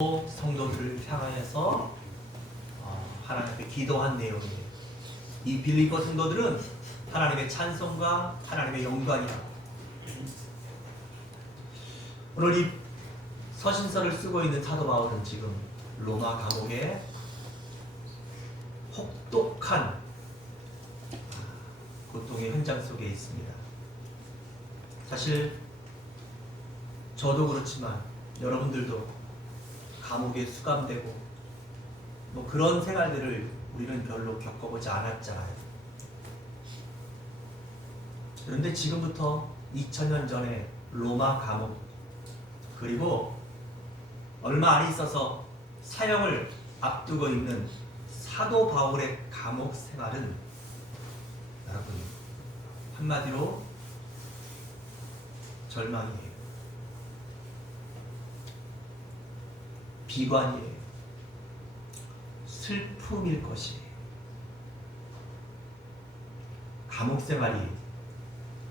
성도들을 향하여서 하나님 앞에 기도한 내용이에요. 이 빌립보 성도들은 하나님의 찬송과 하나님의 영광이다. 오늘 이 서신서를 쓰고 있는 사도 바울은 지금 로마 감옥에 혹독한 고통의 현장 속에 있습니다. 사실 저도 그렇지만 여러분들도 감옥에 수감되고 뭐 그런 생활들을 우리는 별로 겪어보지 않았잖아요. 그런데 지금부터 2000년 전에 로마 감옥, 그리고 얼마 안 있어서 사형을 앞두고 있는 사도 바울의 감옥 생활은 여러분 한마디로 절망이에요. 비관이에요. 슬픔일 것이에요. 감옥 생활이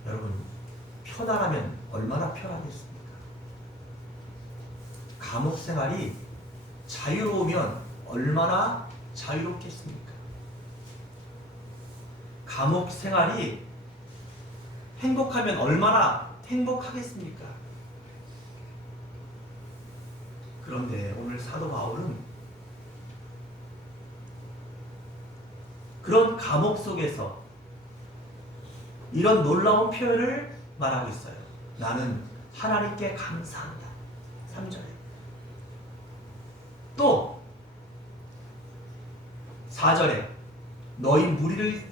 여러분 편안하면 얼마나 편하겠습니까? 감옥 생활이 자유로우면 얼마나 자유롭겠습니까? 감옥 생활이 행복하면 얼마나 행복하겠습니까? 그런데 오늘 사도 바울은 그런 감옥 속에서 이런 놀라운 표현을 말하고 있어요. 나는 하나님께 감사한다. 3절에. 또 4절에 너희 무리를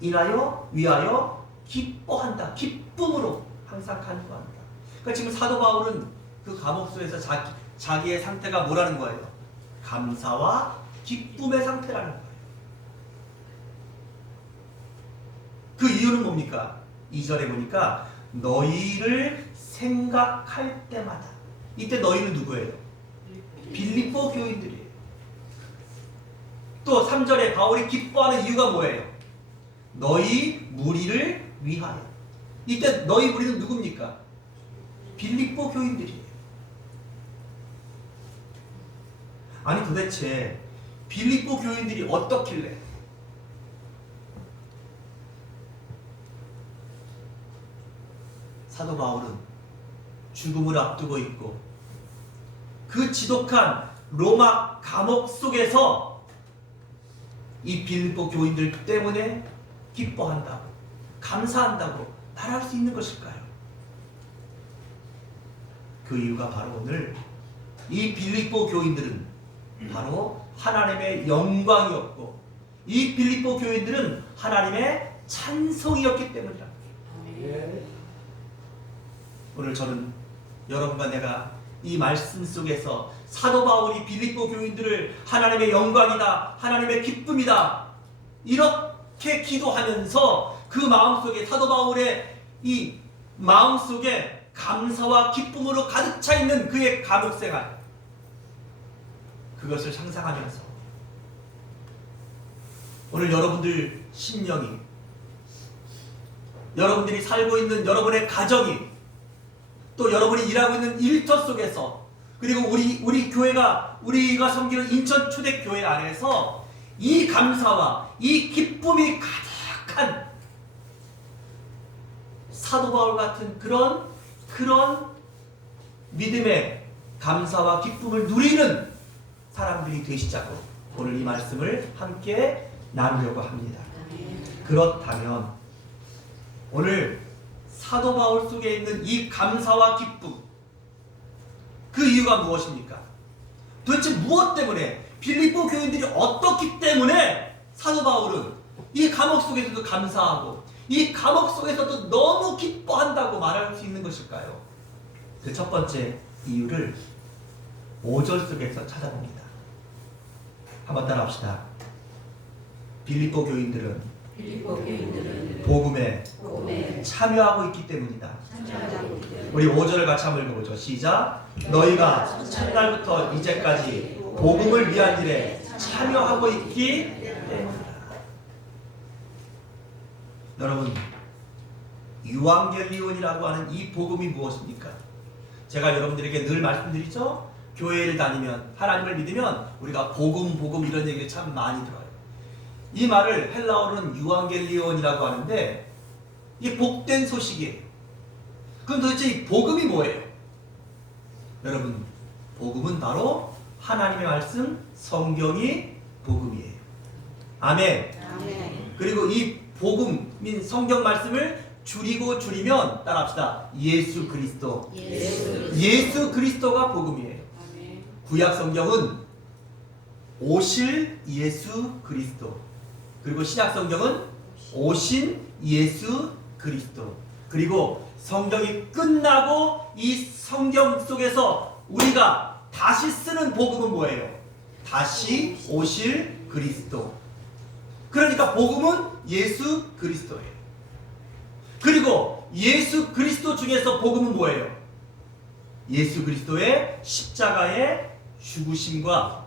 위하여 기뻐한다. 기쁨으로 항상 간구한다. 그러니까 지금 사도 바울은 그 감옥 속에서 자기의 상태가 뭐라는 거예요? 감사와 기쁨의 상태라는 거예요. 그 이유는 뭡니까? 2절에 보니까 너희를 생각할 때마다. 이때 너희는 누구예요? 빌립보 교인들이에요. 또 3절에 바울이 기뻐하는 이유가 뭐예요? 너희 무리를 위하여. 이때 너희 무리는 누굽니까? 빌립보 교인들이에요. 아니 도대체 빌립보 교인들이 어떻길래 사도 바울은 죽음을 앞두고 있고 그 지독한 로마 감옥 속에서 이 빌립보 교인들 때문에 기뻐한다고 감사한다고 말할 수 있는 것일까요? 그 이유가 바로 오늘 이 빌립보 교인들은 바로 하나님의 영광이었고 이 빌립보 교인들은 하나님의 찬송이었기 때문이다. 오늘 저는 여러분과 내가 이 말씀 속에서 사도 바울이 빌립보 교인들을 하나님의 영광이다, 하나님의 기쁨이다 이렇게 기도하면서 그 마음속에 사도 바울의 이 마음속에 감사와 기쁨으로 가득 차 있는 그의 감옥 생활, 그것을 상상하면서 오늘 여러분들 심령이, 여러분들이 살고 있는 여러분의 가정이, 또 여러분이 일하고 있는 일터 속에서, 그리고 우리 교회가, 우리가 섬기는 인천 초대교회 안에서 이 감사와 이 기쁨이 가득한 사도 바울 같은 그런 믿음의 감사와 기쁨을 누리는 사람들이 되시자고 오늘 이 말씀을 함께 나누려고 합니다. 그렇다면 오늘 사도 바울 속에 있는 이 감사와 기쁨, 그 이유가 무엇입니까? 도대체 무엇 때문에, 빌립보 교인들이 어떻기 때문에 사도 바울은 이 감옥 속에서도 감사하고 이 감옥 속에서도 너무 기뻐한다고 말할 수 있는 것일까요? 그 첫 번째 이유를 5절 속에서 찾아봅니다. 한번 따라합시다. 빌립보 교인들은 복음에 참여하고 있기 때문이다. 우리 5절을 같이 한번 읽어보죠. 시작. 너희가 첫날부터 이제까지 복음을 위한 일에 참여하고 있기 때문이다. 여러분, 유앙겔리온이라고 하는 이 복음이 무엇입니까? 제가 여러분들에게 늘 말씀드리죠. 교회를 다니면, 하나님을 믿으면 우리가 복음 이런 얘기를 참 많이 들어요. 이 말을 헬라어로는 유앙겔리온이라고 하는데 이게 복된 소식이에요. 그럼 도대체 이 복음이 뭐예요? 여러분, 복음은 바로 하나님의 말씀, 성경이 복음이에요. 아멘. 아멘. 그리고 이 복음인 성경 말씀을 줄이면 따라합시다. 예수 그리스도. 예수 그리스도가 복음이에요. 아멘. 구약 성경은 오실 예수 그리스도. 그리고 신약 성경은 오신 예수 그리스도. 그리고 성경이 끝나고 이 성경 속에서 우리가 다시 쓰는 복음은 뭐예요? 다시 오실 그리스도. 그러니까 복음은 예수 그리스도예요. 그리고 예수 그리스도 중에서 복음은 뭐예요? 예수 그리스도의 십자가의 죽으심과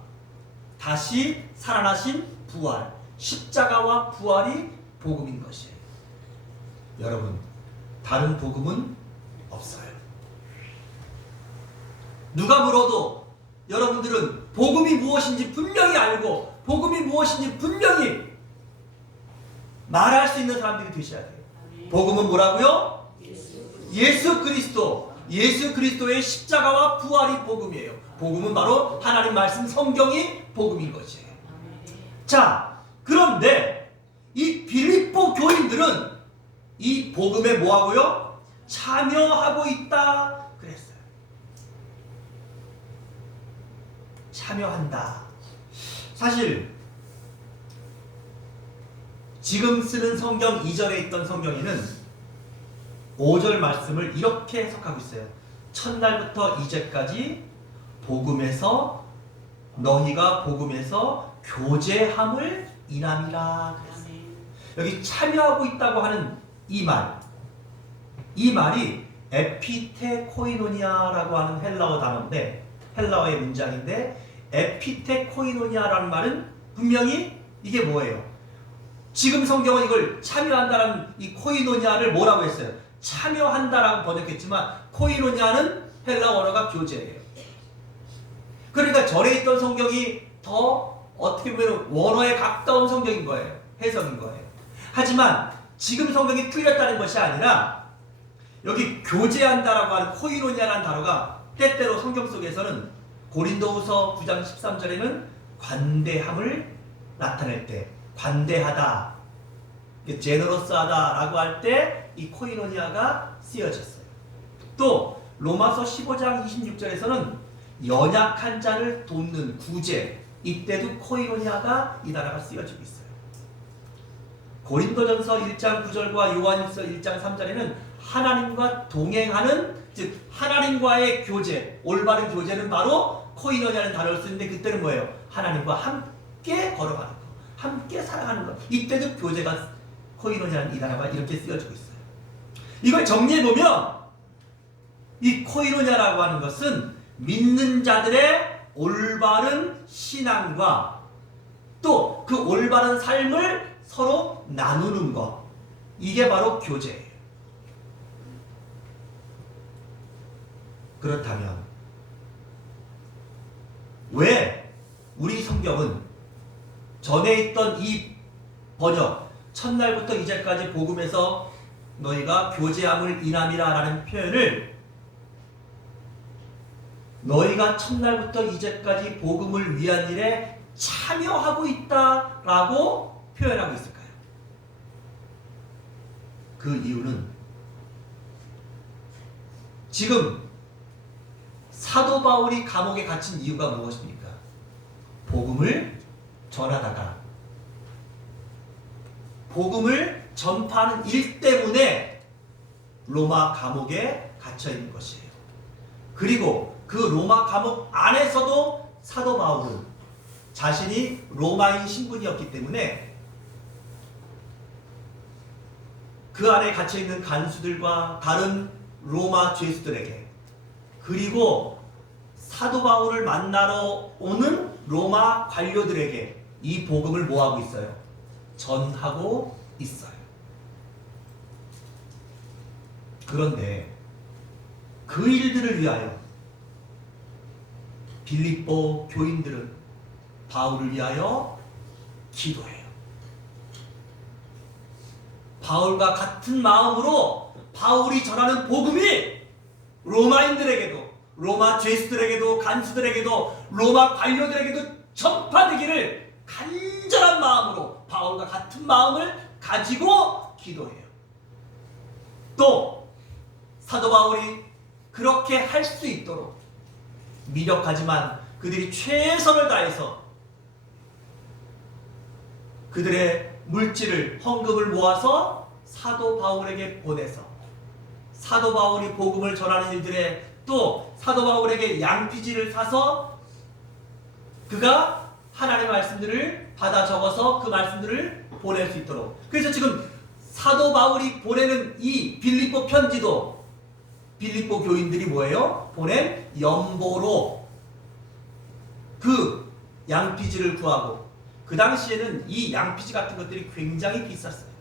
다시 살아나신 부활, 십자가와 부활이 복음인 것이에요. 여러분, 다른 복음은 없어요. 누가 물어도 여러분들은 복음이 무엇인지 분명히 알고 복음이 무엇인지 분명히 말할 수 있는 사람들이 되셔야 돼요. 복음은 뭐라고요? 예수 그리스도. 예수 그리스도의 십자가와 부활이 복음이에요. 복음은 바로 하나님 말씀 성경이 복음인 것이에요. 자, 그런데 이 빌립보 교인들은 이 복음에 뭐하고요? 참여하고 있다 그랬어요. 참여한다. 사실 지금 쓰는 성경 이전에 있던 성경에는 5절 말씀을 이렇게 해석하고 있어요. 첫날부터 이제까지 복음에서 너희가 복음에서 교제함을 인함이라 그랬어요. 여기 참여하고 있다고 하는 이 말이 에피테코이노니아라고 하는 헬라어 단어인데, 헬라어의 문장인데, 에피테코이노니아라는 말은 분명히 이게 뭐예요? 지금 성경은 이걸 참여한다라는 이 코이노니아를 뭐라고 했어요? 참여한다라고 번역했지만 코이노니아는 헬라어가 교제예요. 그러니까 전에 있던 성경이 더 어떻게 보면 원어에 가까운 성경인 거예요. 해석인 거예요. 하지만 지금 성경이 틀렸다는 것이 아니라 여기 교제한다라고 하는 코이노니아라는 단어가 때때로 성경 속에서는 고린도후서 9장 13절에는 관대함을 나타낼 때 관대하다, 제너러스하다라고 할 때 이 코이노니아가 쓰여졌어요. 또 로마서 15장 26절에서는 연약한 자를 돕는 구제, 이때도 코이노니아가 이 단어가 쓰여지고 있어요. 고린도전서 1장 9절과 요한일서 1장 3절에는 하나님과 동행하는, 즉 하나님과의 교제, 올바른 교제는 바로 코이노니아라는 단어를 쓰는데 그때는 뭐예요? 하나님과 함께 걸어가는 것, 함께 살아가는 것. 이때도 교제가 코이노니아라는 이 단어가 이렇게 쓰여지고 있어요. 이걸 정리해보면 이 코이노니아라고 하는 것은 믿는 자들의 올바른 신앙과 또 그 올바른 삶을 서로 나누는 것, 이게 바로 교제예요. 그렇다면 왜 우리 성경은 전에 있던 이 번역, 첫날부터 이제까지 복음에서 너희가 교제함을 인함이라 라는 표현을 너희가 첫날부터 이제까지 복음을 위한 일에 참여하고 있다라고 표현하고 있을까요? 그 이유는 지금 사도 바울이 감옥에 갇힌 이유가 무엇입니까? 복음을 전하다가 복음을 전파하는 일 때문에 로마 감옥에 갇혀 있는 것이에요. 그리고 그 로마 감옥 안에서도 사도 바울은 자신이 로마인 신분이었기 때문에 그 안에 갇혀 있는 간수들과 다른 로마 죄수들에게, 그리고 사도 바울을 만나러 오는 로마 관료들에게 이 복음을 뭐하고 있어요? 전하고 있어요. 그런데 그 일들을 위하여 빌립보 교인들은 바울을 위하여 기도해요. 바울과 같은 마음으로 바울이 전하는 복음이 로마인들에게도, 로마 죄수들에게도, 간수들에게도, 로마 관료들에게도 전파되기를 간절한 마음으로 바울과 같은 마음을 가지고 기도해요. 또 사도 바울이 그렇게 할 수 있도록 미력하지만 그들이 최선을 다해서 그들의 물질을, 헌금을 모아서 사도 바울에게 보내서 사도 바울이 복음을 전하는 일들에 또 사도 바울에게 양피지를 사서 그가 하나님의 말씀들을 받아 적어서 그 말씀들을 보낼 수 있도록. 그래서 지금 사도 바울이 보내는 이 빌립보 편지도 빌립보 교인들이 뭐예요? 보낸 연보로 그 양피지를 구하고, 그 당시에는 이 양피지 같은 것들이 굉장히 비쌌어요.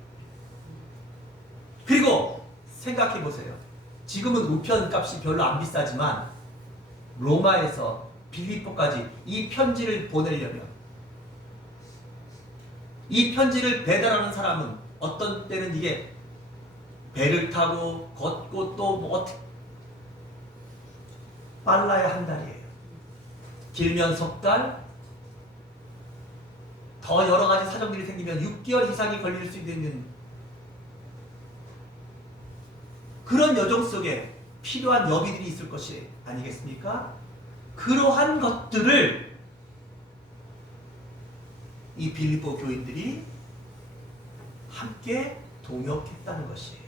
그리고 생각해 보세요. 지금은 우편값이 별로 안 비싸지만 로마에서 빌립보까지 이 편지를 보내려면, 이 편지를 배달하는 사람은 어떤 때는 이게 배를 타고 걷고 또 뭐 어떻게 빨라야 한 달이에요. 길면 석 달, 더 여러 가지 사정들이 생기면 6개월 이상이 걸릴 수 있는 그런 여정 속에 필요한 여비들이 있을 것이 아니겠습니까? 그러한 것들을 이 빌립보 교인들이 함께 동역했다는 것이에요.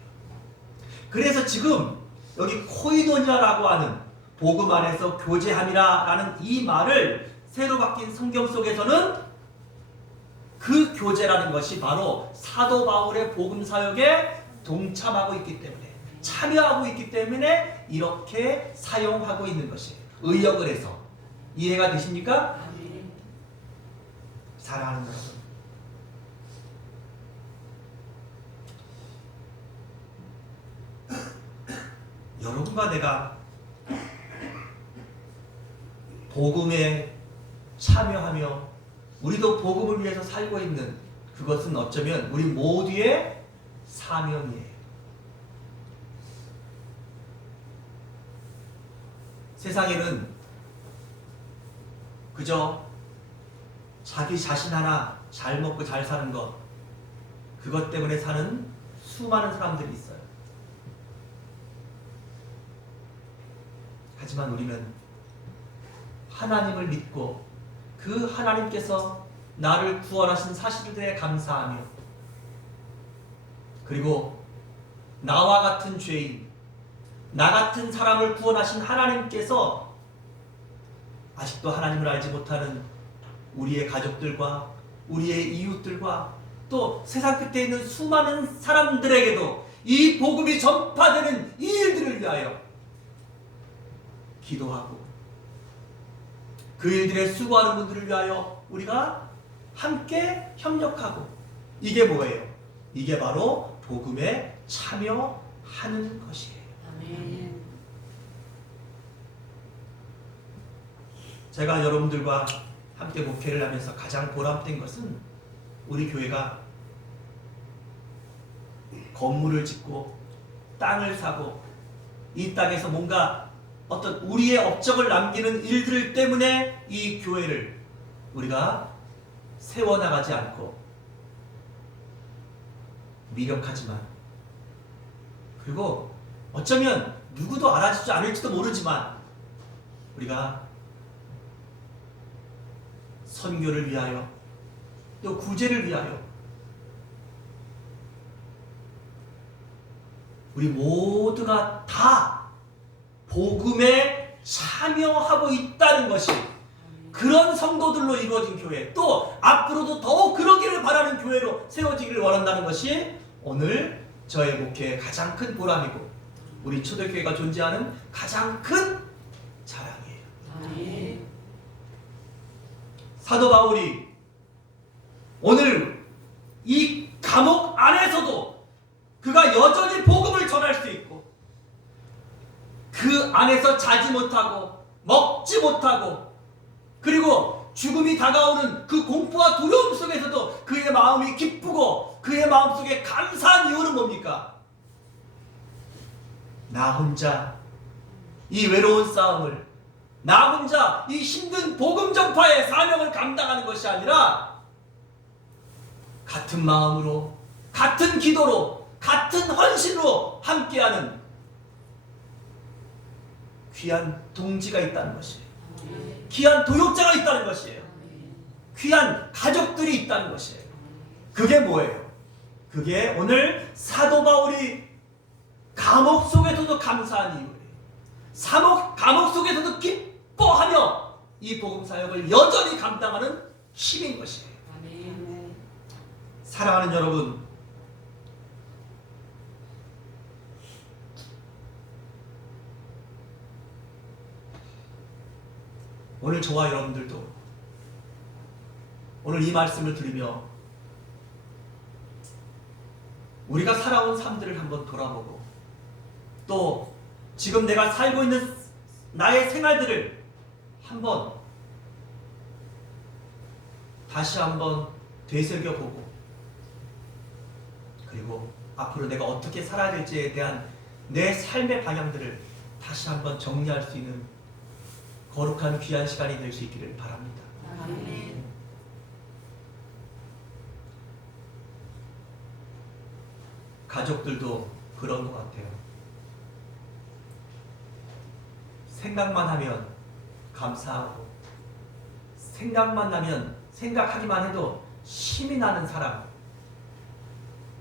그래서 지금 여기 코이도냐라고 하는 복음 안에서 교제함이라는 이 말을 새로 바뀐 성경 속에서는 그 교제라는 것이 바로 사도 바울의 복음 사역에 동참하고 있기 때문에, 참여하고 있기 때문에 이렇게 사용하고 있는 것이에요. 의역을 해서. 이해가 되십니까? 사랑하는 여러분, 여러분과 내가 복음에 참여하며 우리도 복음을 위해서 살고 있는 그것은 어쩌면 우리 모두의 사명이에요. 세상에는 그저 자기 자신 하나 잘 먹고 잘 사는 것, 그것 때문에 사는 수많은 사람들이 있어요. 하지만 우리는 하나님을 믿고 그 하나님께서 나를 구원하신 사실에 감사하며, 그리고 나와 같은 죄인, 나 같은 사람을 구원하신 하나님께서 아직도 하나님을 알지 못하는 우리의 가족들과 우리의 이웃들과 또 세상 끝에 있는 수많은 사람들에게도 이 복음이 전파되는 이 일들을 위하여 기도하고, 그 일들에 수고하는 분들을 위하여 우리가 함께 협력하고, 이게 뭐예요? 이게 바로 복음에 참여하는 것이에요. 아멘. 제가 여러분들과 함께 목회를 하면서 가장 보람된 것은 우리 교회가 건물을 짓고 땅을 사고 이 땅에서 뭔가 어떤 우리의 업적을 남기는 일들 때문에 이 교회를 우리가 세워나가지 않고 미력하지만, 그리고 어쩌면 누구도 알아주지 않을지도 모르지만 우리가 선교를 위하여 또 구제를 위하여 우리 모두가 다 복음에 참여하고 있다는 것이, 그런 성도들로 이루어진 교회, 또 앞으로도 더욱 그러기를 바라는 교회로 세워지기를 원한다는 것이 오늘 저의 목회의 가장 큰 보람이고 우리 초대교회가 존재하는 가장 큰 자랑이에요. 아멘. 사도 바울이 오늘 이 감옥 안에서도 그가 여전히 복음을 전할 수 있고, 그 안에서 자지 못하고 먹지 못하고 죽음이 다가오는 그 공포와 두려움 속에서도 그의 마음이 기쁘고 그의 마음속에 감사한 이유는 뭡니까? 나 혼자 이 외로운 싸움을, 나 혼자 이 힘든 복음 전파의 사명을 감당하는 것이 아니라 같은 마음으로, 같은 기도로, 같은 헌신으로 함께하는 귀한 동지가 있다는 것이에요. 귀한 도역자가 있다는 것이에요. 귀한 가족들이 있다는 것이에요. 그게 뭐예요? 그게 오늘 사도 바울이 감옥 속에서도 감사한 이유예요. 감옥 속에서도 기뻐하며 이 복음 사역을 여전히 감당하는 힘인 것이에요. 사랑하는 여러분, 오늘 저와 여러분들도 오늘 이 말씀을 들으며 우리가 살아온 삶들을 한번 돌아보고 또 지금 내가 살고 있는 나의 생활들을 한번 다시 한번 되새겨보고 그리고 앞으로 내가 어떻게 살아야 될지에 대한 내 삶의 방향들을 다시 한번 정리할 수 있는 거룩한 귀한 시간이 될 수 있기를 바랍니다. 아멘. 가족들도 그런 것 같아요. 생각만 하면 감사하고 생각만 나면 생각하기만 해도 힘이 나는 사람,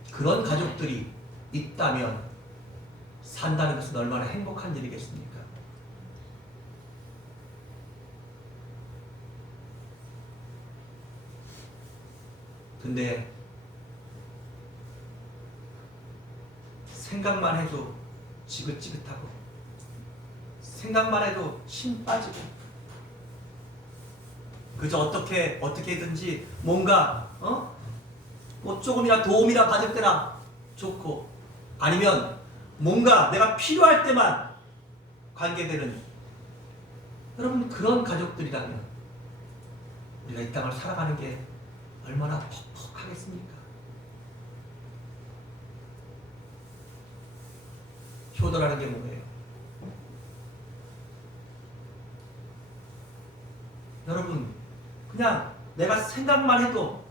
그런 가족들이 있다면 산다는 것은 얼마나 행복한 일이겠습니까? 근데 생각만 해도 지긋지긋하고 생각만 해도 힘 빠지고 그저 어떻게든지 뭔가 뭐 조금이나 도움이나 받을 때나 좋고 아니면 뭔가 내가 필요할 때만 관계되는 여러분, 그런 가족들이라면 우리가 이 땅을 살아가는 게 얼마나 퍽퍽하겠습니까? 효도라는 게 뭐예요? 여러분, 그냥 내가 생각만 해도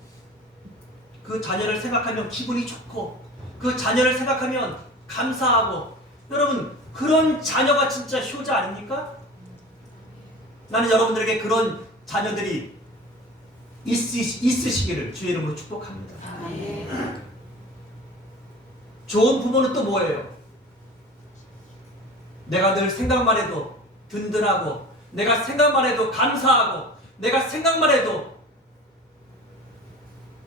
그 자녀를 생각하면 기분이 좋고 그 자녀를 생각하면 감사하고, 여러분, 그런 자녀가 진짜 효자 아닙니까? 나는 여러분들에게 그런 자녀들이 있으시기를 주의 이름으로 축복합니다. 아멘. 좋은 부모는 또 뭐예요? 내가 늘 생각만 해도 든든하고, 내가 생각만 해도 감사하고, 내가 생각만 해도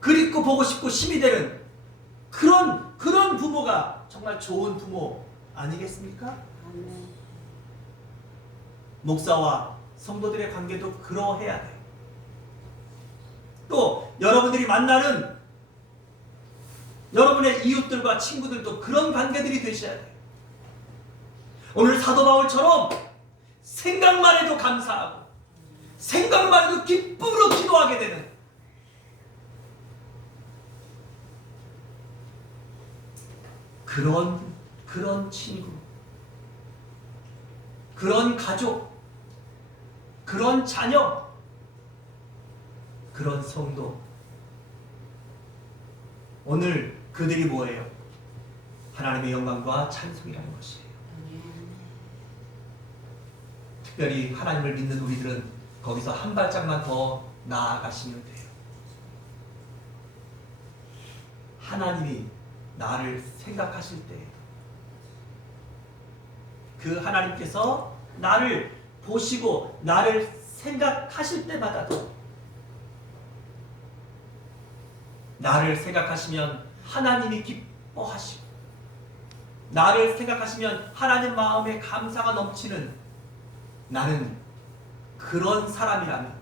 그립고 보고 싶고 힘이 되는 그런 부모가 정말 좋은 부모 아니겠습니까? 아멘. 목사와 성도들의 관계도 그러해야 돼요. 또 여러분들이 만나는 여러분의 이웃들과 친구들도 그런 관계들이 되셔야 돼요. 오늘 사도 바울처럼 생각만 해도 감사하고 생각만 해도 기쁨으로 기도하게 되는 그런 친구, 그런 가족, 그런 자녀, 그런 성도, 오늘 그들이 뭐예요? 하나님의 영광과 찬송이라는 것이에요. 특별히 하나님을 믿는 우리들은 거기서 한 발짝만 더 나아가시면 돼요. 하나님이 나를 생각하실 때, 그 하나님께서 나를 보시고 나를 생각하실 때마다도, 나를 생각하시면 하나님이 기뻐하시고, 나를 생각하시면 하나님 마음에 감사가 넘치는, 나는 그런 사람이라면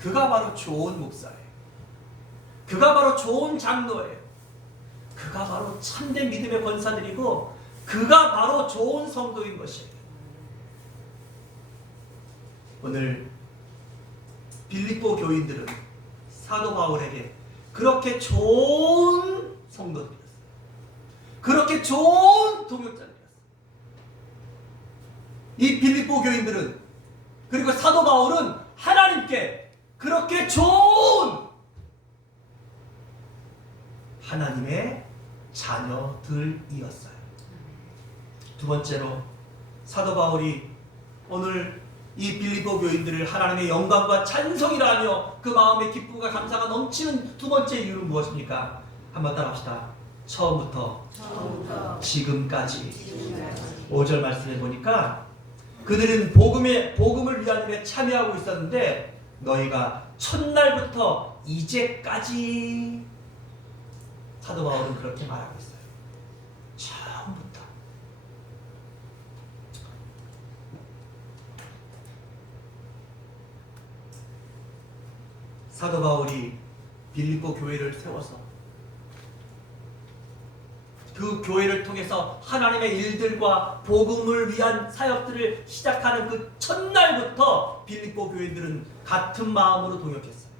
그가 바로 좋은 목사예요. 그가 바로 좋은 장로예요. 그가 바로 참된 믿음의 권사들이고 그가 바로 좋은 성도인 것이에요. 오늘 빌립보 교인들은 사도 바울에게 그렇게 좋은 성도들이었어요. 그렇게 좋은 동역자들이었어요. 이 빌립보 교인들은, 그리고 사도 바울은 하나님께 그렇게 좋은 하나님의 자녀들이었어요. 두 번째로 사도 바울이 오늘 이 빌립보 교인들을 하나님의 영광과 찬송이라 하며 그 마음의 기쁨과 감사가 넘치는 두 번째 이유는 무엇입니까? 한번 따라합시다. 처음부터 지금까지. 5절 말씀해 보니까 그들은 복음을 위한 일에 참여하고 있었는데 너희가 첫날부터 이제까지. 사도 바울은 그렇게 말하고 있어요. 처음부터. 사도 바울이 빌립보 교회를 세워서 그 교회를 통해서 하나님의 일들과 복음을 위한 사역들을 시작하는 그 첫날부터 빌립보 교인들은 같은 마음으로 동역했어요.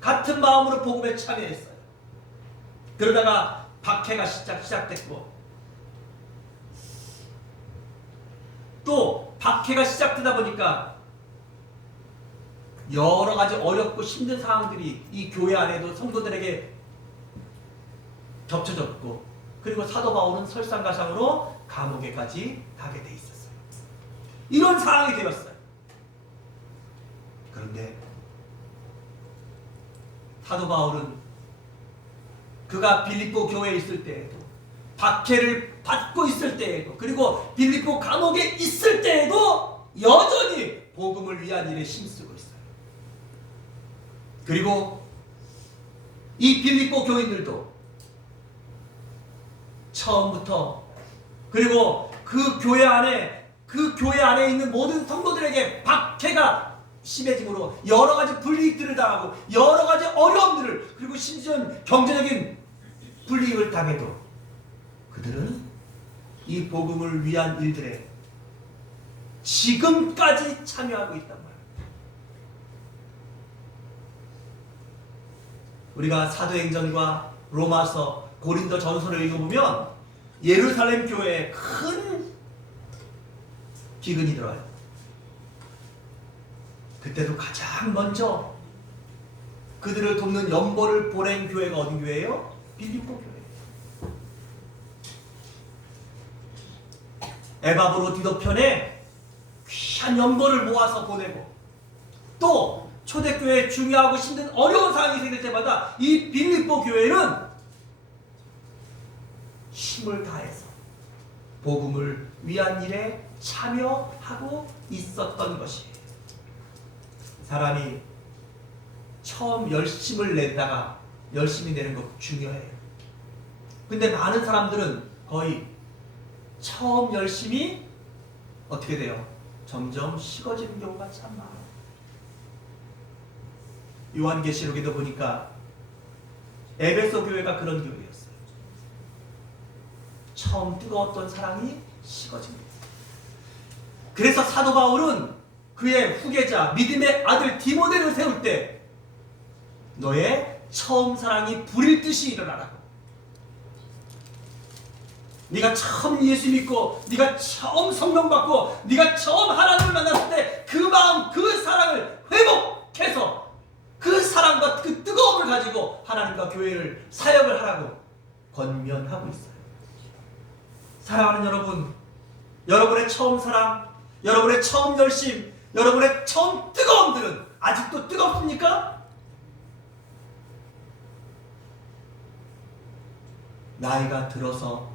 같은 마음으로 복음에 참여했어요. 그러다가 박해가 시작됐고, 또 박해가 시작되다 보니까 여러 가지 어렵고 힘든 상황들이 이 교회 안에도 성도들에게 겹쳐졌고, 그리고 사도 바울은 설상가상으로 감옥에까지 가게 돼 있었어요. 이런 상황이 되었어요. 그런데 사도 바울은 그가 빌립보 교회에 있을 때에도, 박해를 받고 있을 때에도, 그리고 빌립보 감옥에 있을 때에도 여전히 복음을 위한 일에 힘쓰고 있어요. 그리고 이 빌립보 교인들도 처음부터, 그리고 그 교회 안에 있는 모든 성도들에게 박해가 심해짐으로 여러 가지 불이익들을 당하고 여러 가지 어려움들을, 그리고 심지어 경제적인 불이익을 당해도 그들은 이 복음을 위한 일들에 지금까지 참여하고 있단 말이에요. 우리가 사도행전과 로마서, 고린도 전서를 읽어보면 예루살렘 교회에 큰 기근이 들어요. 그때도 가장 먼저 그들을 돕는 연보를 보낸 교회가 어디 교회예요? 빌립보 교회. 에바브로 디도편에 귀한 연보를 모아서 보내고, 또 초대교회에 중요하고 힘든 어려운 상황이 생길 때마다 이 빌립보 교회는 힘을 다해서 복음을 위한 일에 참여하고 있었던 것이에요. 사람이 처음 열심을 냈다가 열심히 내는 것 중요해요. 근데 많은 사람들은 거의 처음 열심히 어떻게 돼요? 점점 식어지는 경우가 참 많아요. 요한계시록에도 보니까 에베소 교회가 그런 교회였어요. 처음 뜨거웠던 사랑이 식어집니다. 그래서 사도 바울은 그의 후계자, 믿음의 아들 디모데를 세울 때 너의 처음 사랑이 불일 듯이 일어나라고. 네가 처음 예수 믿고, 네가 처음 성령 받고, 네가 처음 하나님을 만났을 때 그 마음, 그 사랑을 회복해서 그 사랑과 그 뜨거움을 가지고 하나님과 교회를 사역을 하라고 권면하고 있어요. 사랑하는 여러분, 여러분의 처음 사랑, 여러분의 처음 열심, 여러분의 처음 뜨거움들은 아직도 뜨겁습니까? 나이가 들어서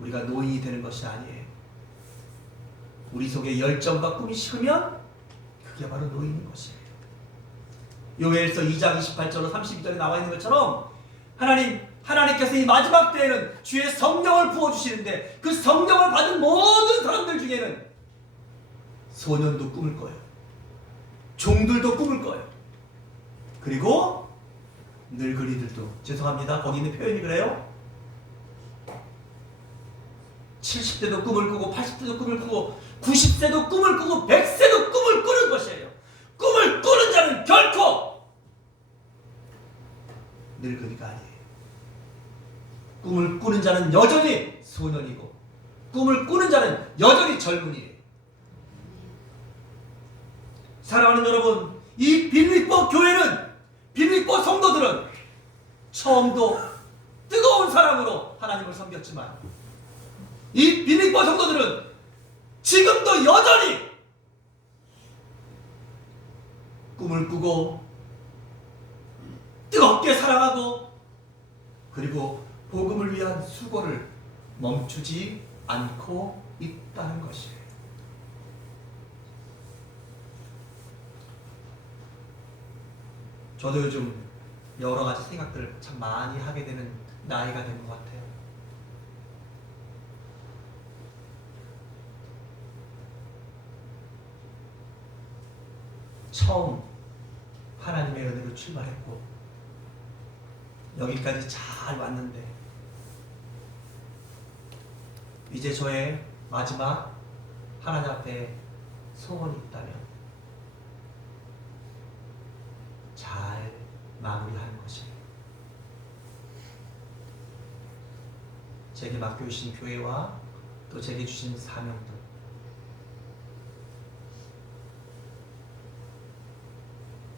우리가 노인이 되는 것이 아니에요. 우리 속에 열정과 꿈이 식으면 그게 바로 노인인 것이에요. 요엘서 2장 28절로 32절에 나와 있는 것처럼 하나님께서 이 마지막 때에는 주의 성령을 부어주시는데, 그 성령을 받은 모든 사람들 중에는 소년도 꿈을 꿔요. 종들도 꿈을 꿔요. 그리고 늙은이들도, 죄송합니다, 거기 있는 표현이 그래요. 70세도 꿈을 꾸고 80세도 꿈을 꾸고 90세도 꿈을 꾸고 100세도 꿈을 꾸는 것이에요. 꿈을 꾸는 자는 늙은이가 아니에요. 꿈을 꾸는 자는 여전히 소년이고 꿈을 꾸는 자는 여전히 젊은이에요. 사랑하는 여러분, 이 빌립보 교회는, 빌립보 성도들은 처음도 뜨거운 사랑으로 하나님을 섬겼지만 이 빌립보 성도들은 지금도 여전히 꿈을 꾸고 뜨겁게 사랑하고 그리고 복음을 위한 수고를 멈추지 않고 있다는 것이에요. 저도 요즘 여러 가지 생각들을 참 많이 하게 되는 나이가 된 것 같아요. 처음 하나님의 은혜로 출발했고 여기까지 잘 왔는데 이제 저의 마지막 하나님 앞에 소원이 있다면 잘 마무리하는 것이에요. 제게 맡겨주신 교회와 또 제게 주신 사명도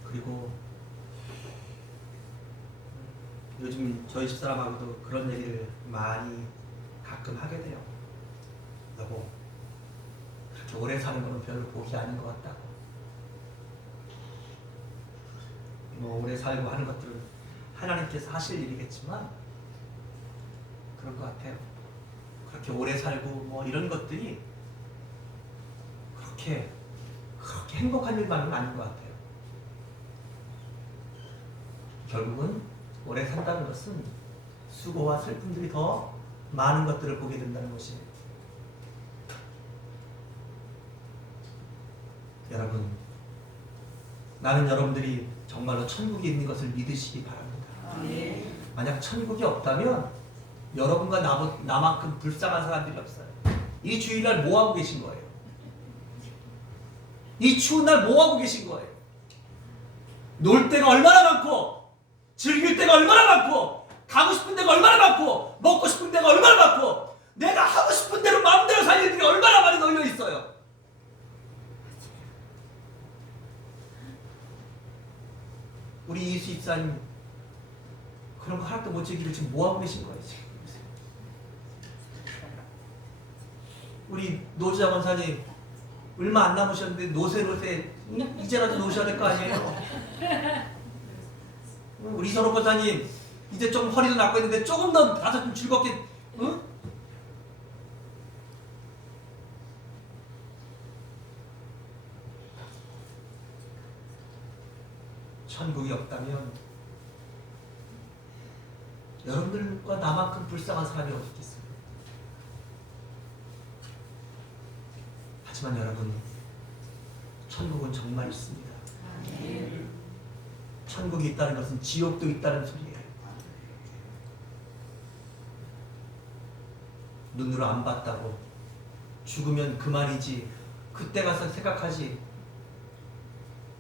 그리고 요즘 저희 집사람하고도 그런 얘기를 많이 가끔 하게 돼요. 여보, 그렇게 오래 사는 거는 별로 복이 아닌 것 같다고. 뭐 오래 살고 하는 것들은 하나님께서 하실 일이겠지만 그럴 것 같아요. 그렇게 오래 살고 뭐 이런 것들이 그렇게 행복한 일만은 아닌 것 같아요. 결국은 오래 산다는 것은 수고와 슬픔들이 더 많은 것들을 보게 된다는 것이에요. 여러분, 나는 여러분들이 정말로 천국이 있는 것을 믿으시기 바랍니다. 만약 천국이 없다면 여러분과 나만큼 불쌍한 사람들이 없어요. 이 주일날 뭐 하고 계신 거예요? 이 추운 날 뭐 하고 계신 거예요? 놀 데가 얼마나 많고 즐길 데가 얼마나 많고 가고 싶은 데가 얼마나 많고 먹고 싶은 데가 얼마나 많고 내가 하고 싶은 대로 마음대로 살 일들이 얼마나 많이 널려 있어요. 우리 이수 집사님 그런 거 하나도 못 즐기고 지금 뭐 하고 계신 거예요? 지금 우리 노지아 권사님 얼마 안 남으셨는데 노세 이제라도 노셔야 될 거 아니에요? 우리 이선호 권사님 이제 좀 허리도 낫고 있는데 조금 더 가서 좀 즐겁게, 응? 천국이 없다면 여러분들과 나만큼 불쌍한 사람이 어디 있겠어요? 하지만 여러분, 천국은 정말 있습니다. 천국이 있다는 것은 지옥도 있다는 소리예요. 눈으로 안 봤다고 죽으면 그만이지 그때 가서 생각하지.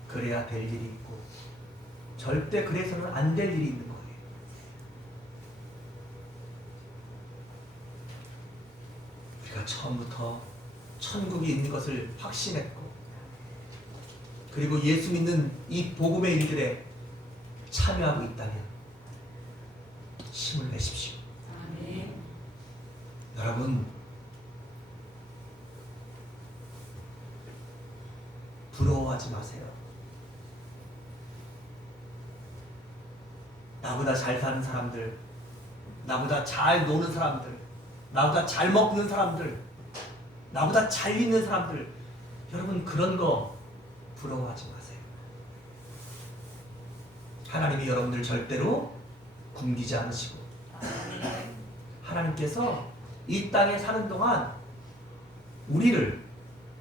그래야 될 일이 있고 절대 그래서는 안 될 일이 있는 거예요. 우리가 처음부터 천국이 있는 것을 확신했고 그리고 예수 믿는 이 복음의 일들에 참여하고 있다면 힘을 내십시오. 아멘. 여러분, 부러워하지 마세요. 나보다 잘 사는 사람들, 나보다 잘 노는 사람들, 나보다 잘 먹는 사람들, 나보다 잘 있는 사람들, 여러분 그런 거 부러워하지 마세요. 하나님이 여러분들 절대로 굶기지 않으시고 하나님께서 이 땅에 사는 동안 우리를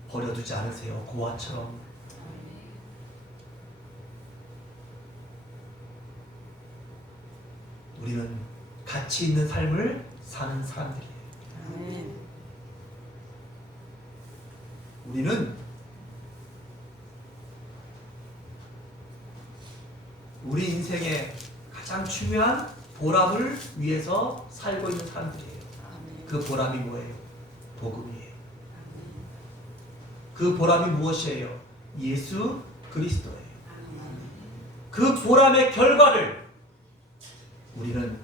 버려두지 않으세요. 고아처럼. 우리는 가치 있는 삶을 사는 사람들이에요. 아멘. 우리는 우리 인생의 가장 가장 중요한 보람을 위해서 살고 있는 사람들이에요. 아멘. 그 보람이 뭐예요? 복음이에요. 그 보람이 무엇이에요? 예수 그리스도예요. 그 보람의 결과를 우리는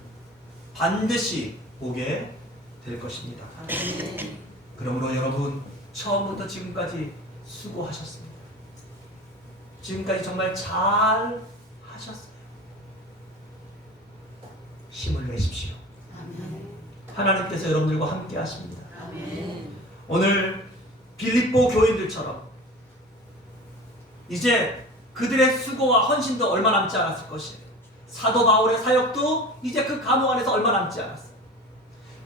반드시 보게 될 것입니다. 아멘. 그러므로 여러분 처음부터 지금까지 수고하셨습니다. 지금까지 정말 잘 하셨어요. 힘을 내십시오. 아멘. 하나님께서 여러분들과 함께 하십니다. 아멘. 오늘 빌립보 교인들처럼 이제 그들의 수고와 헌신도 얼마 남지 않았을 것이에요. 사도 바울의 사역도 이제 그 감옥 안에서 얼마 남지 않았어요.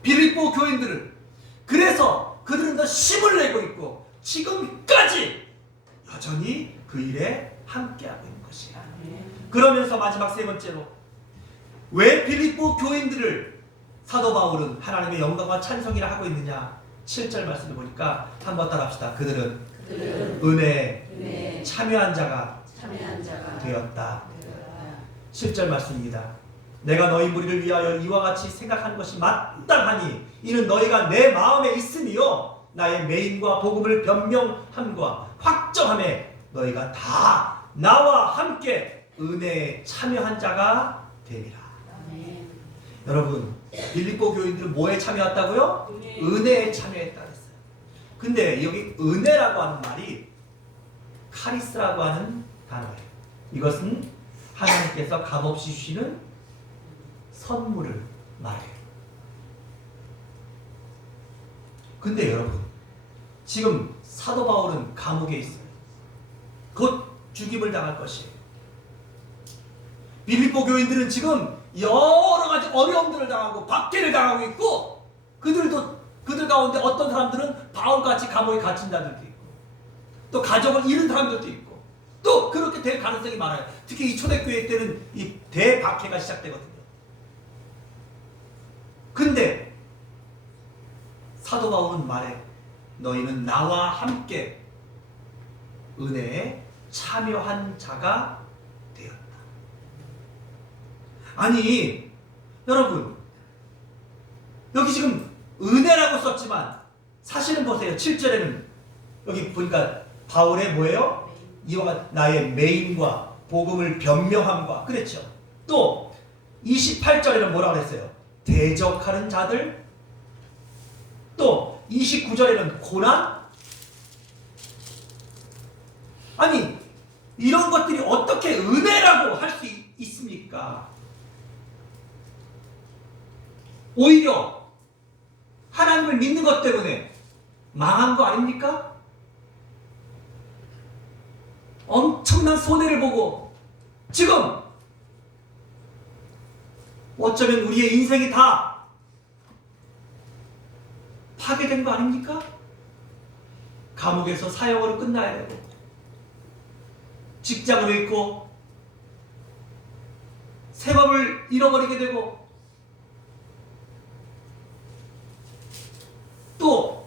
빌립보 교인들은 그래서 그들은 더 힘을 내고 있고 지금까지 여전히 그 일에 함께하고 있는 것이에요. 아멘. 그러면서 마지막 세 번째로 왜 빌립보 교인들을 사도 바울은 하나님의 영광과 찬송이라 하고 있느냐? 7절 말씀을 보니까 한번 따라합시다. 그들은 은혜에 은혜에 참여한 자가 참여한 자가 되었다. 되었다. 7절 말씀입니다. 내가 너희 무리를 위하여 이와 같이 생각하는 것이 마땅하니 이는 너희가 내 마음에 있으며 나의 메인과 복음을 변명함과 확정함에 너희가 다 나와 함께 은혜에 참여한 자가 되리라. 아멘. 여러분 빌립보 교인들은 뭐에 참여했다고요? 은혜. 은혜에 참여했다 그랬어요. 근데 여기 은혜라고 하는 말이 카리스라고 하는 단어예요. 이것은 하나님께서 값없이 주시는 선물을 말해요. 근데 여러분 지금 사도 바울은 감옥에 있어요. 곧 죽임을 당할 것이에요. 빌립보 교인들은 지금 여러 가지 어려움들을 당하고 박해를 당하고 있고 그들 가운데 어떤 사람들은 바울같이 감옥에 갇힌 자들도 있고 또 가족을 잃은 사람들도 있고 또 그렇게 될 가능성이 많아요. 특히 이 초대교회 때는 이 대박해가 시작되거든요. 근데 사도 바울은 말해 너희는 나와 함께 은혜에 참여한 자가 되었다. 아니 여러분 여기 지금 은혜라고 썼지만 사실은 보세요. 7절에는 여기 보니까 바울의 뭐예요? 이와 나의 메인과 복음을 변명함과 그랬죠. 또 28절에는 뭐라고 그랬어요? 대적하는 자들. 또 29절에는 고난. 아니 이런 것들이 어떻게 은혜라고 할 수 있습니까? 오히려 하나님을 믿는 것 때문에 망한 거 아닙니까? 엄청난 손해를 보고 지금 어쩌면 우리의 인생이 다 파괴된 거 아닙니까? 감옥에서 사형으로 끝나야 되고 직장을 잃고 생업을 잃어버리게 되고 또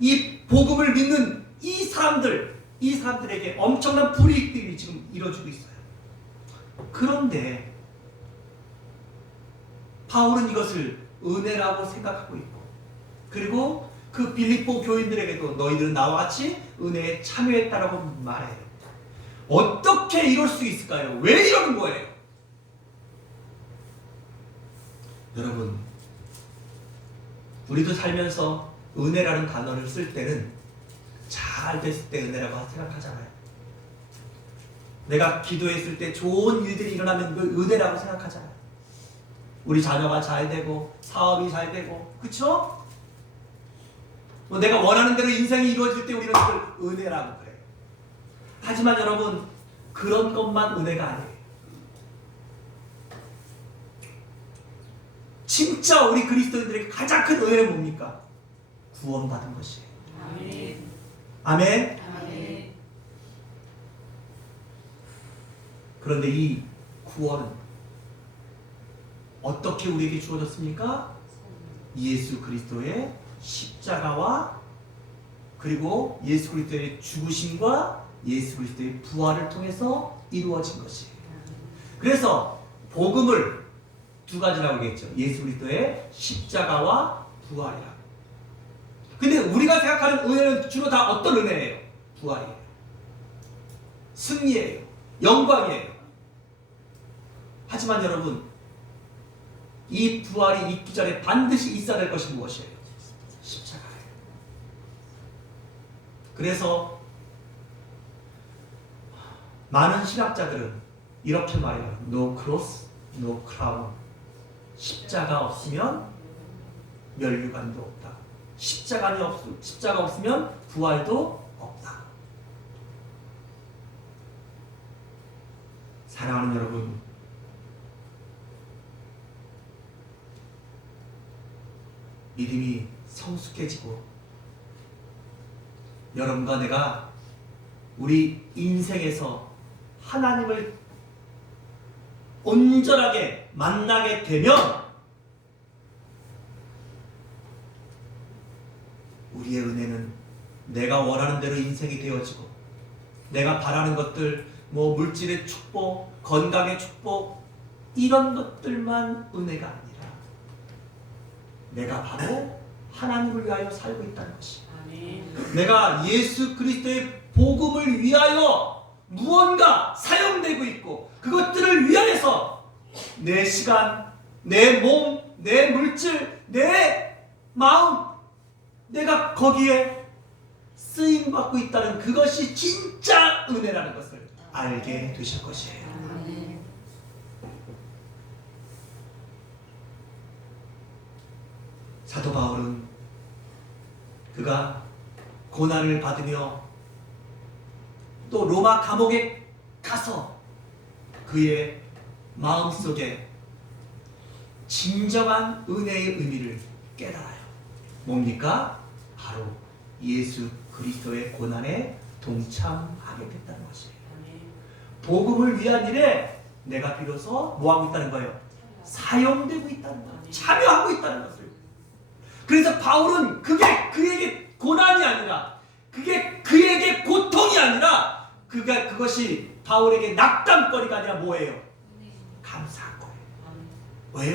이 복음을 믿는 이 사람들에게 엄청난 불이익들이 지금 이루어지고 있어요. 그런데 바울은 이것을 은혜라고 생각하고 있고 그리고 그 빌립보 교인들에게도 너희들은 나와 같이 은혜에 참여했다라고 말해요. 어떻게 이럴 수 있을까요? 왜 이러는 거예요? 여러분 우리도 살면서 은혜라는 단어를 쓸 때는 잘 됐을 때 은혜라고 생각하잖아요. 내가 기도했을 때 좋은 일들이 일어나면 그 은혜라고 생각하잖아요. 우리 자녀가 잘 되고 사업이 잘 되고 그쵸? 내가 원하는 대로 인생이 이루어질 때 우리는 그걸 은혜라고 그래요. 하지만 여러분 그런 것만 은혜가 아니에요. 진짜 우리 그리스도인들에게 가장 큰 은혜는 뭡니까? 구원받은 것이에요. 아멘. 아멘. 아멘. 그런데 이 구원은 어떻게 우리에게 주어졌습니까? 예수 그리스도의 십자가와 그리고 예수 그리스도의 죽으심과 예수 그리스도의 부활을 통해서 이루어진 것이에요. 그래서 복음을 두 가지라고 얘기했죠. 예수 그리스도의 십자가와 부활이라. 근데 우리가 생각하는 은혜는 주로 다 어떤 은혜예요? 부활이에요. 승리예요. 영광이에요. 하지만 여러분, 이 부활이 있기 전에 반드시 있어야 될 것이 무엇이에요? 십자가예요. 그래서 많은 신학자들은 이렇게 말해요. No cross, no crown. 십자가 없으면 면류관도 없다. 십자가 없으면 부활도 없다. 사랑하는 여러분, 믿음이 성숙해지고 여러분과 내가 우리 인생에서 하나님을 온전하게 만나게 되면 우리의 은혜는 내가 원하는 대로 인생이 되어지고 내가 바라는 것들, 뭐 물질의 축복, 건강의 축복, 이런 것들만 은혜가 아니라 내가 바로 하나님을 위하여 살고 있다는 것이, 아멘. 내가 예수 그리스도의 복음을 위하여 무언가 사용되고 있고 그것들을 위하여서 내 시간, 내 몸, 내 물질, 내 마음, 내가 거기에 쓰임받고 있다는 그것이 진짜 은혜라는 것을 알게 되실 것이에요. 아멘. 사도 바울은 그가 고난을 받으며 또 로마 감옥에 가서 그의 마음속에 진정한 은혜의 의미를 깨달아요. 뭡니까? 바로 예수 그리스도의 고난에 동참하게 됐다는 것이에요. 아멘. 복음을 위한 일에 내가 비로소 뭐하고 있다는 거예요? 사용되고 있다는 거예요. 참여하고 있다는 것을. 그래서 바울은 그게 그에게 고난이 아니라, 그게 그에게 고통이 아니라, 그것이 바울에게 낙담거리가 아니라 뭐예요? 감사한 거예요. 왜요?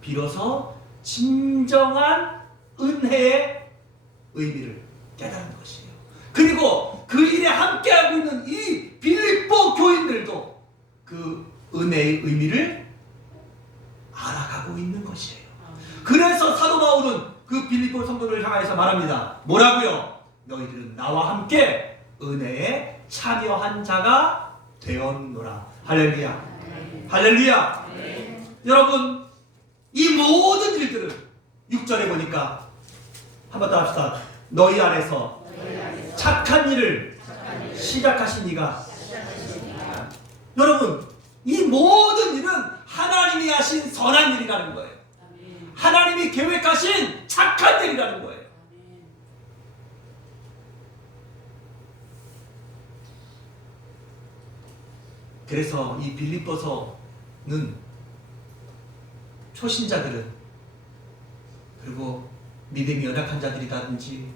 비로소 진정한 은혜의 의미를 깨달은 것이에요. 그리고 그 일에 함께하고 있는 이 빌립보 교인들도 그 은혜의 의미를 알아가고 있는 것이에요. 그래서 사도 바울은 그 빌립보 성도들을 향하여서 말합니다. 뭐라고요? 너희들은 나와 함께 은혜에 참여한 자가 되었노라. 할렐루야. 할렐루야. 여러분, 이 모든 일들을 6절에 보니까 한번 더 합시다. 너희 안에서 착한 일을 시작하신 이가, 여러분, 이 모든 일은 하나님이 하신 선한 일이라는 거예요. 하나님이 계획하신 착한 일이라는 거예요. 그래서 이 빌립보서는 초신자들은, 그리고 믿음이 연약한 자들이라든지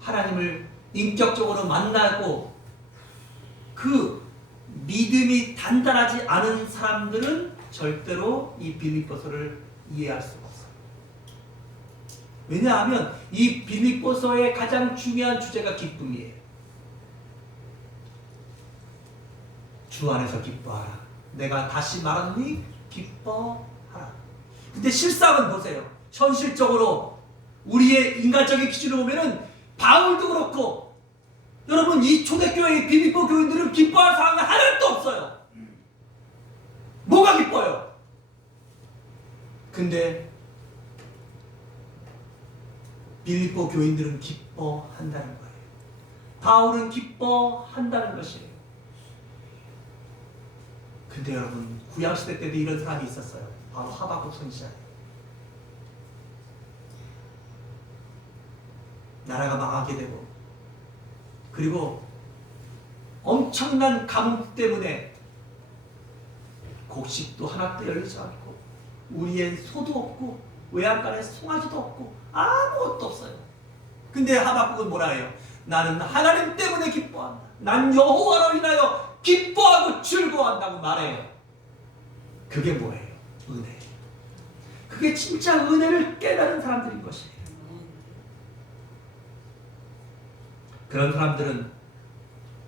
하나님을 인격적으로 만나고 그 믿음이 단단하지 않은 사람들은 절대로 이 빌립보서를 이해할 수가 없어요. 왜냐하면 이 빌립보서의 가장 중요한 주제가 기쁨이에요. 주 안에서 기뻐하라. 내가 다시 말하노니 기뻐하라. 근데 실상은 보세요. 현실적으로 우리의 인간적인 기준으로 보면은 바울도 그렇고, 여러분, 이 초대교회의 빌립보 교인들은 기뻐할 사항이 하나도 없어요. 뭐가 기뻐요? 근데 빌립보 교인들은 기뻐한다는 거예요. 바울은 기뻐한다는 것이에요. 근데 여러분, 구약시대 때도 이런 사람이 있었어요. 바로 하박국 선지자예요. 나라가 망하게 되고, 그리고 엄청난 가뭄 때문에 곡식도 하나도 열리지 않고, 우리의 소도 없고, 외양간에 송아지도 없고, 아무것도 없어요. 근데 하박국은 뭐라 해요? 나는 하나님 때문에 기뻐한다. 난 여호와로 인하여 기뻐하고 즐거워한다고 말해요. 그게 뭐예요? 은혜. 그게 진짜 은혜를 깨달은 사람들인 것이에요. 그런 사람들은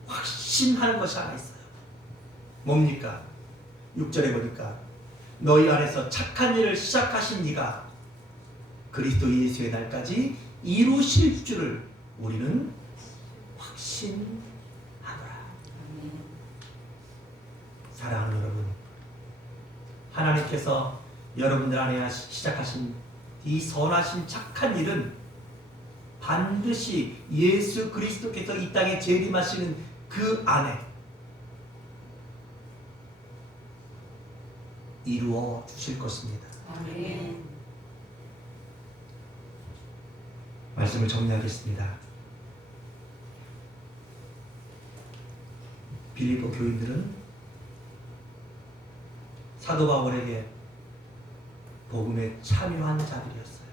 확신하는 것이 하나 있어요. 뭡니까? 6절에 보니까 너희 안에서 착한 일을 시작하신 이가 그리스도 예수의 날까지 이루실 줄을 우리는 확신하노라. 사랑하는 여러분, 하나님께서 여러분들 안에 시작하신 이 선하신 착한 일은 반드시 예수 그리스도께서 이 땅에 재림하시는 그 안에 이루어 주실 것입니다. 아멘. 말씀을 정리하겠습니다. 빌립보 교인들은 사도 바울에게 복음에 참여한 자들이었어요.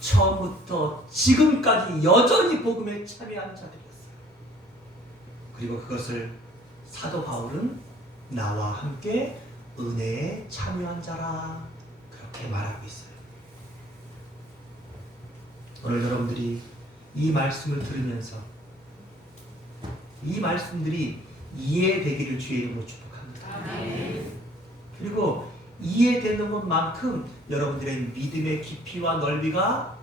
처음부터 지금까지 여전히 복음에 참여한 자들이었어요. 그리고 그것을 사도 바울은 나와 함께 은혜에 참여한 자라 그렇게 말하고 있어요. 오늘 여러분들이 이 말씀을 들으면서 이 말씀들이 이해되기를 주의 이름으로 축복합니다. 아멘. 그리고 이해되는 것만큼 여러분들의 믿음의 깊이와 넓이가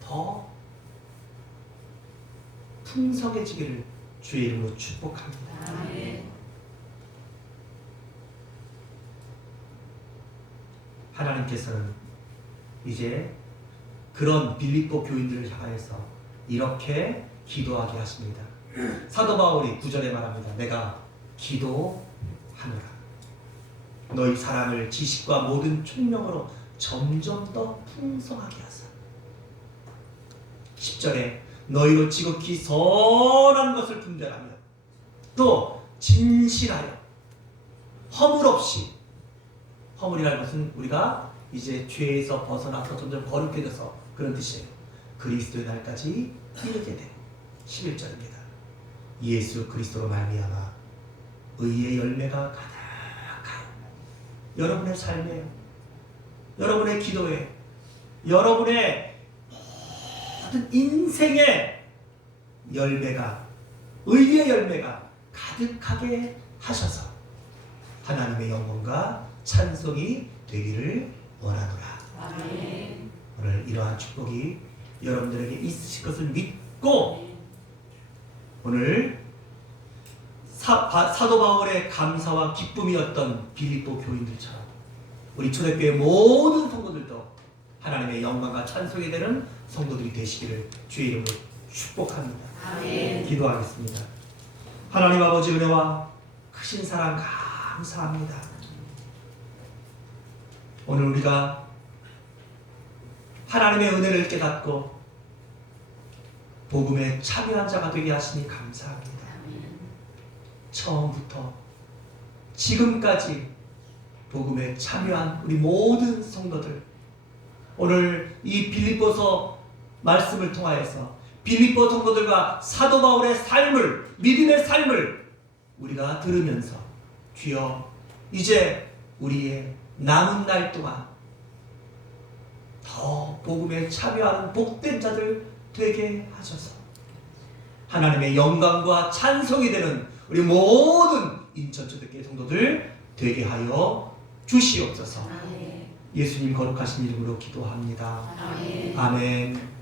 더 풍성해지기를 주의 이름으로 축복합니다. 아멘. 하나님께서는 이제 그런 빌립보 교인들을 향해서 이렇게 기도하게 하십니다. 사도 바울이 9절에 말합니다. 내가 기도하노라. 너희 사랑을 지식과 모든 총명으로 점점 더 풍성하게 하사. 10절에 너희로 지극히 선한 것을 분별하며 또 진실하여 허물 없이, 허물이라는 것은 우리가 이제 죄에서 벗어나서 점점 거룩해져서 그런 뜻이에요. 그리스도의 날까지 이르게 되고. 11절입니다. 예수 그리스도로 말미암아 의의 열매가 가득하고 여러분의 삶에, 여러분의 기도에, 여러분의 모든 인생의 열매가, 의의 열매가 가득하게 하셔서 하나님의 영광과 찬송이 되기를 원하노라. 아멘. 오늘 이러한 축복이 여러분들에게 있으실 것을 믿고 오늘 사도 바울의 감사와 기쁨이었던 빌립보 교인들처럼 우리 초대교회 모든 성도들도 하나님의 영광과 찬송이 되는 성도들이 되시기를 주의 이름으로 축복합니다. 아멘. 기도하겠습니다. 하나님 아버지 은혜와 크신 사랑 감사합니다. 오늘 우리가 하나님의 은혜를 깨닫고 복음에 참여한 자가 되게 하시니 감사합니다. 처음부터 지금까지 복음에 참여한 우리 모든 성도들, 오늘 이 빌립보서 말씀을 통하여서 빌립보 성도들과 사도 바울의 삶을, 믿음의 삶을 우리가 들으면서 주여 이제 우리의 남은 날 동안 더 복음에 참여하는 복된 자들 되게 하셔서 하나님의 영광과 찬송이 되는 우리 모든 인천초대교회 성도들 되게 하여 주시옵소서. 아멘. 예수님 거룩하신 이름으로 기도합니다. 아멘. 아멘.